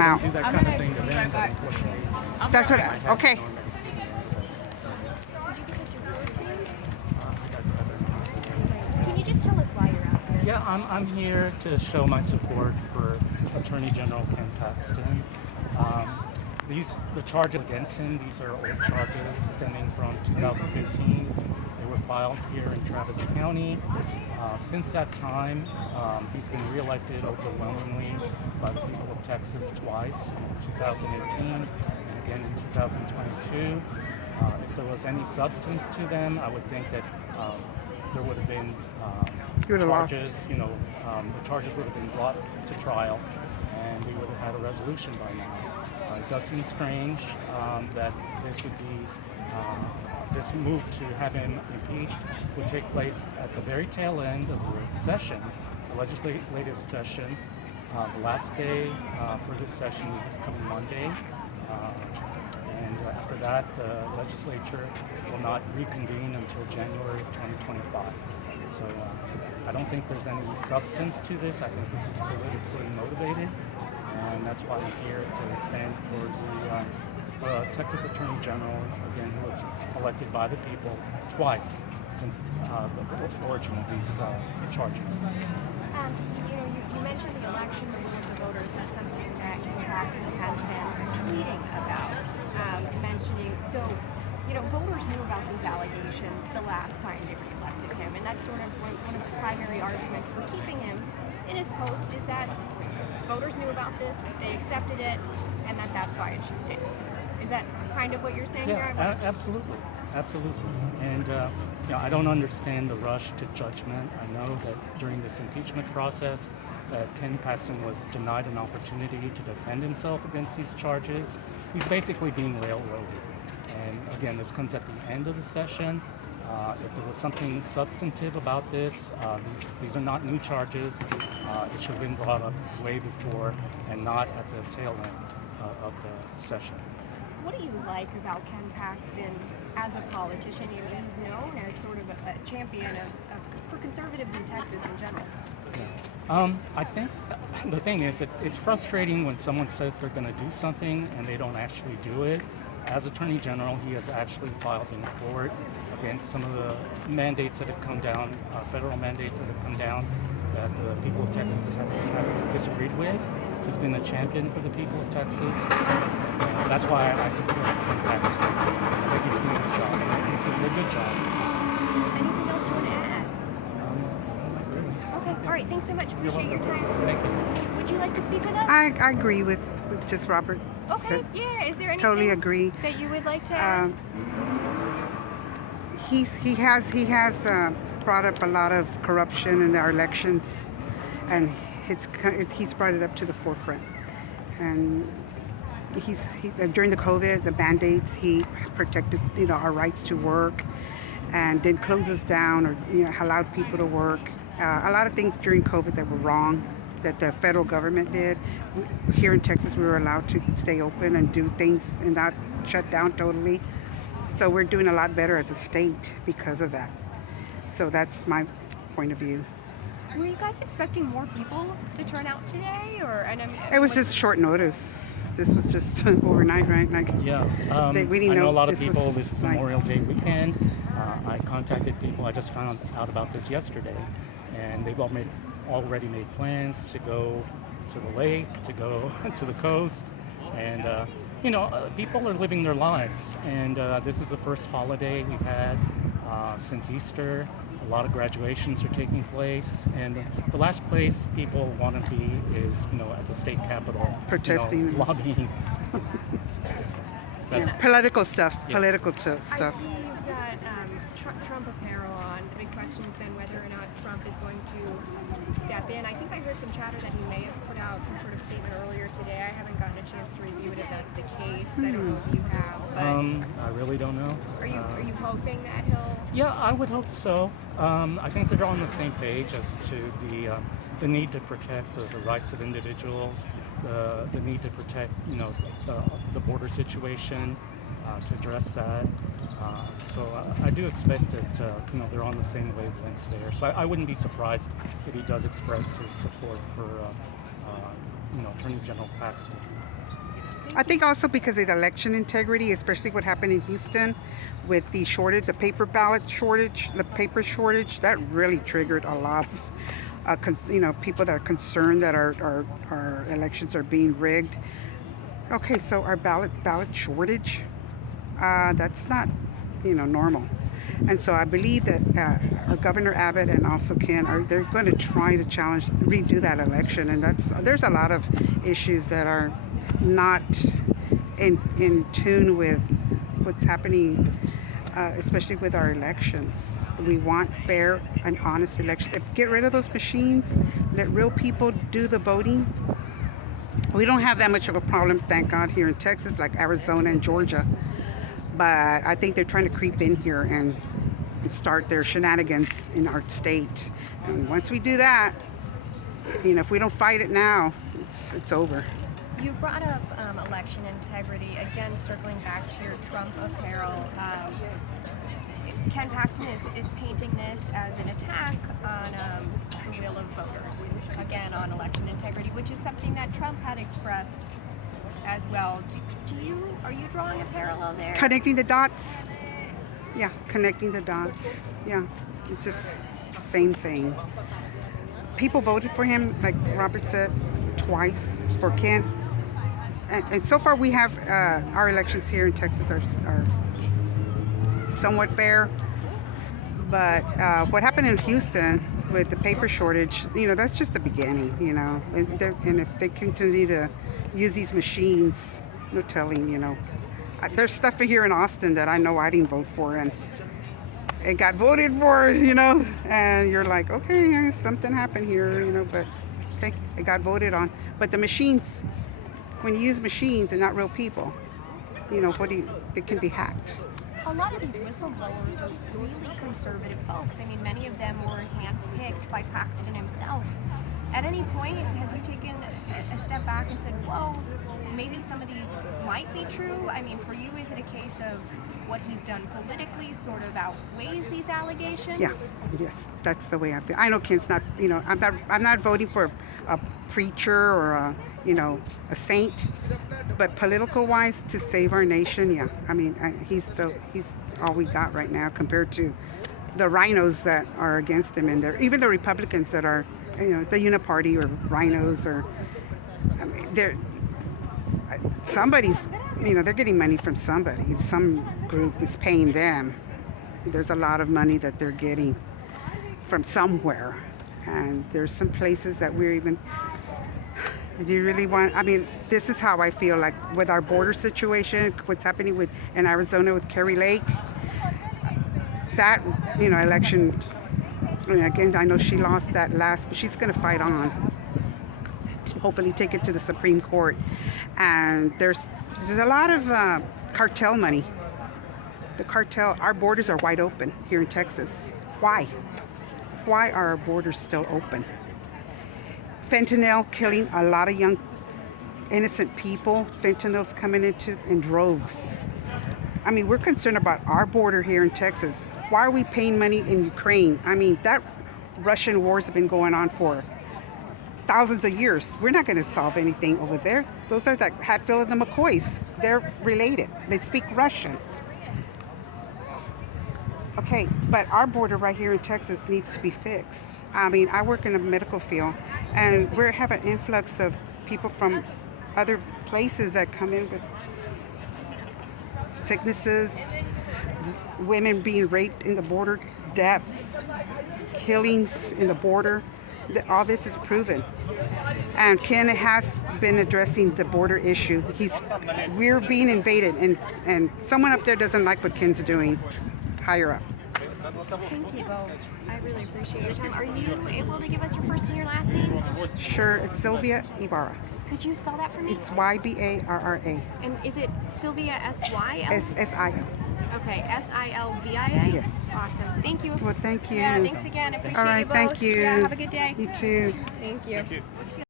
come out. do that kind of thing to them, but unfortunately, That's what. Okay. Could you give us your first name? Can you just tell us why you're out here? yeah, I'm here to show my support for Attorney General Ken Paxton. The charges against him, these are old charges stemming from 2015. They were filed here in Travis County. Since that time, he's been reelected overwhelmingly by the people of Texas twice, in 2018 and again in 2022. If there was any substance to them, I would think that there would have been You would have lost. charges, the charges would have been brought to trial and we would have had a resolution by now. It does seem strange that this would be, this move to have him impeached would take place at the very tail end of the session, the legislative session. The last day for this session is this coming Monday. And after that, the legislature will not reconvene until January of 2025. So I don't think there's any substance to this. I think this is politically motivated. And that's why I'm here to stand for the Texas Attorney General, again, who was elected by the people twice since the origin of these charges. You mentioned the election of the voters. That's something that Ken Paxton has been tweeting about, mentioning. So, voters knew about these allegations the last time they reelected him, and that's sort of one of the primary arguments for keeping him in his post is that voters knew about this, they accepted it, and that's why it should stand. Is that kind of what you're saying here? Absolutely. And I don't understand the rush to judgment. I know that during this impeachment process, that Ken Paxton was denied an opportunity to defend himself against these charges. He's basically being railroaded. And again, this comes at the end of the session. If there was something substantive about this, these are not new charges. It should have been brought up way before and not at the tail end of the session. What do you like about Ken Paxton as a politician? I mean, he's known as sort of a champion for conservatives in Texas in general. I think the thing is, it's frustrating when someone says they're going to do something and they don't actually do it. As Attorney General, he has actually filed in court against some of the mandates that have come down, federal mandates that have come down that the people of Texas have disagreed with. He's been a champion for the people of Texas. That's why I support Ken Paxton. I think he's doing his job. I think he's doing a good job. Anything else you want to add? Okay, all right, thanks so much. Appreciate your time. Thank you. Would you like to speak with us? I agree with just Robert. Okay, said. yeah. Is there anything Totally agree. that you would like to add? He has brought up a lot of corruption in our elections, and he's brought it up to the forefront. And during the COVID, the mandates, he protected our rights to work, and didn't close us down or allowed people to work. A lot of things during COVID that were wrong that the federal government did. Here in Texas, we were allowed to stay open and do things and not shut down totally. So we're doing a lot better as a state because of that. So that's my point of view. Were you guys expecting more people to turn out today, or? It was just short notice. This was just overnight, right? Yeah, we didn't I know a lot of this people was this Memorial Day weekend. I contacted people. I just found out about this yesterday, and they've already made plans to go to the lake, to go to the coast, and people are living their lives. And this is the first holiday we've had since Easter. A lot of graduations are taking place, and the last place people want to be is, at the state capitol, Protesting. lobbying. Political stuff. Yeah. Political I stuff. see you've got Trump apparel on. The big question has been whether or not Trump is going to step in. I think I heard some chatter that he may have put out some sort of statement earlier today. I haven't gotten a chance to review it if that's the case. I don't know if you have. But I really don't know. are you hoping that he'll? Yeah, I would hope so. I think they're on the same page as to the need to protect the rights of individuals, the need to protect the border situation, to address that. So I do expect that they're on the same wavelength there. So I wouldn't be surprised if he does express his support for Attorney General Paxton. I think also because of the election integrity, especially what happened in Houston with the shortage, the paper ballot shortage, the paper shortage, that really triggered a lot of, people that are concerned that our elections are being rigged. Okay, so our ballot shortage, that's not, normal. And so I believe that our Governor Abbott and also Ken they're going to try to redo that election, and there's a lot of issues that are not in tune with what's happening, especially with our elections. We want fair and honest elections. Get rid of those machines. Let real people do the voting. We don't have that much of a problem, thank God, here in Texas, like Arizona and Georgia. But I think they're trying to creep in here and start their shenanigans in our state. And once we do that, if we don't fight it now, it's over. You brought up election integrity. Again, circling back to your Trump apparel. Ken Paxton is painting this as an attack on the will of voters. Again, on election integrity, which is something that Trump had expressed as well. Are you drawing a parallel there? Connecting the dots. Yeah, connecting the dots. Yeah, it's just the same thing. People voted for him, like Robert said, twice for Ken. And so far we have our elections here in Texas are somewhat fair. But what happened in Houston with the paper shortage, that's just the beginning, And if they continue to use these machines, no telling, There's stuff here in Austin that I know I didn't vote for, and it got voted for, and you're like, okay, something happened here, but okay, it got voted on. But the machines, when you use machines and not real people, they can be hacked. A lot of these whistleblowers are really conservative folks. I mean, many of them were handpicked by Paxton himself. At any point, have you taken a step back and said, whoa, maybe some of these might be true? I mean, for you, is it a case of what he's done politically sort of outweighs these allegations? Yes, that's the way I feel. I know Ken's not, I'm not voting for a preacher or a saint, but political wise, to save our nation, yeah. I mean, he's all we got right now compared to the rhinos that are against him, and even the Republicans that are, the Uniparty or rhinos, or somebody's, they're getting money from somebody. Some group is paying them. There's a lot of money that they're getting from somewhere, and there's some places that we're even. Do you really want? I mean, this is how I feel like with our border situation, what's happening in Arizona with Kari Lake. That election. Again, I know she lost that last, but she's going to fight on to hopefully take it to the Supreme Court. And there's a lot of cartel money. The cartel. Our borders are wide open here in Texas. Why? Why are our borders still open? Fentanyl killing a lot of young, innocent people. Fentanyl's coming in droves. I mean, we're concerned about our border here in Texas. Why are we paying money in Ukraine? I mean, that Russian war's been going on for thousands of years. We're not going to solve anything over there. Those are the Hatfield and the McCoys. They're related. They speak Russian. Okay, but our border right here in Texas needs to be fixed. I mean, I work in the medical field, and we have an influx of people from other places that come in with sicknesses, women being raped in the border, deaths, killings in the border. All this is proven. And Ken has been addressing the border issue. We're being invaded, and someone up there doesn't like what Ken's doing higher up. Thank you both. I really appreciate your time. Are you able to give us your first and your last name? Sure, it's Sylvia Ibarra. Could you spell that for me? It's Ybarra. And is it Sylvia S-Y-L? S-I-L. Okay, S-I-L-V-I-A? Yes. Awesome. Thank you. Well, thank you. Yeah, thanks again. I appreciate All right, you both. thank you. Yeah, have a good day. You too. Thank you.